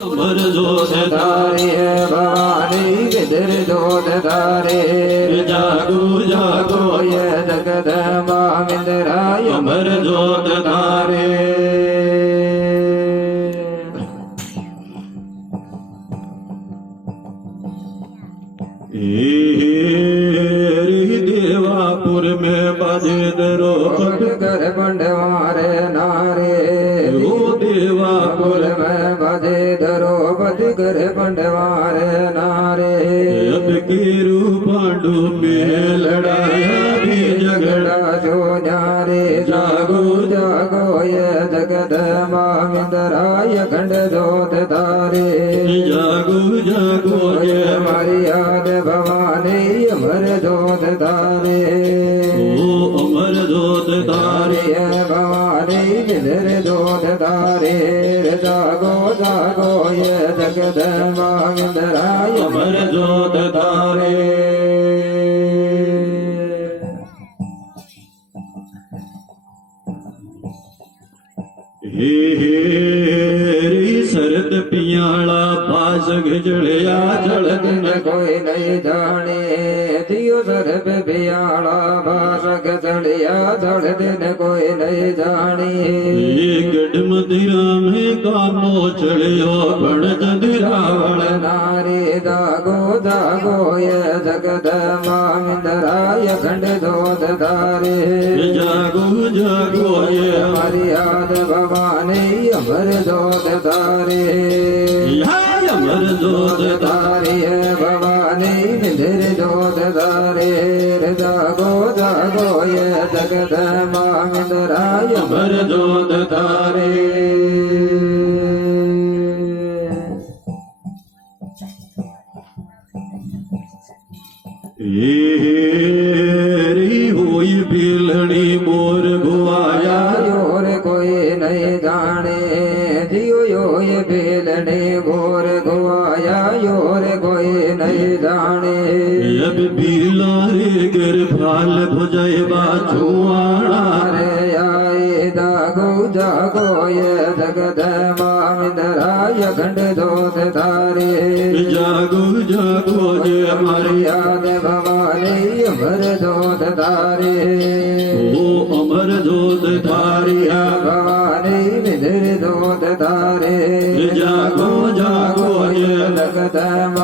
अमर जोत धारे भवानी विदर जोत धारे जागो जागो ये जगदम्बा विंदराय अमर जोत धारे देवापुर में बाजे दरो कर बंडवारे नारे ओ देवापुर में बाजे दरो बज कर बंडवारे नारे अब की रूपांडु में लड़ाया भी झगड़ा जो न्यारे जागो जागो ये जगदम्बा विंदराय खंड जोत धारे जागो जागो ये हमारी याद भवानी अमर जोत धारे ओ अमर जोत धारे भवानी विदर जोत धारे जागो जागो ये जगदम्बा विंदराय अमर जोत धारे शरद पियाला पास घिजड़िया जड़द न कोई नहीं जाने दियो सरब पियाला पास घिजड़िया जड़द न कोई नहीं जाने गढ़ मदिरा में कानो चढ़ियो बड़ जदिरावण नारे जागो जागो ये जगदम्बा विंदराय खंड जोत धारे जागो जागो ये हमारी याद भवानी अमर जोत धारे अमर जोत धारे भवानी विदर जोत धारे जागो जागो ये जगदम्बा विंदराय अमर जोत धारे होई बिलड़ी मोर गुआया योर कोई नहीं जाने जियो यो ये बिलड़ी मोर गुआया योर कोई नहीं जाने अब बिलारे गिर फाल भुजय बाछुआड़ा रे आए जागो जागो ये जगदम्बा विंदराय खंड जोत धारे जागो जागो ये हमारी याद भवानी अमर जोत धारे ओ अमर जोत धारे भवानी विदर जोत धारे जागो जागो ये जगदम्बा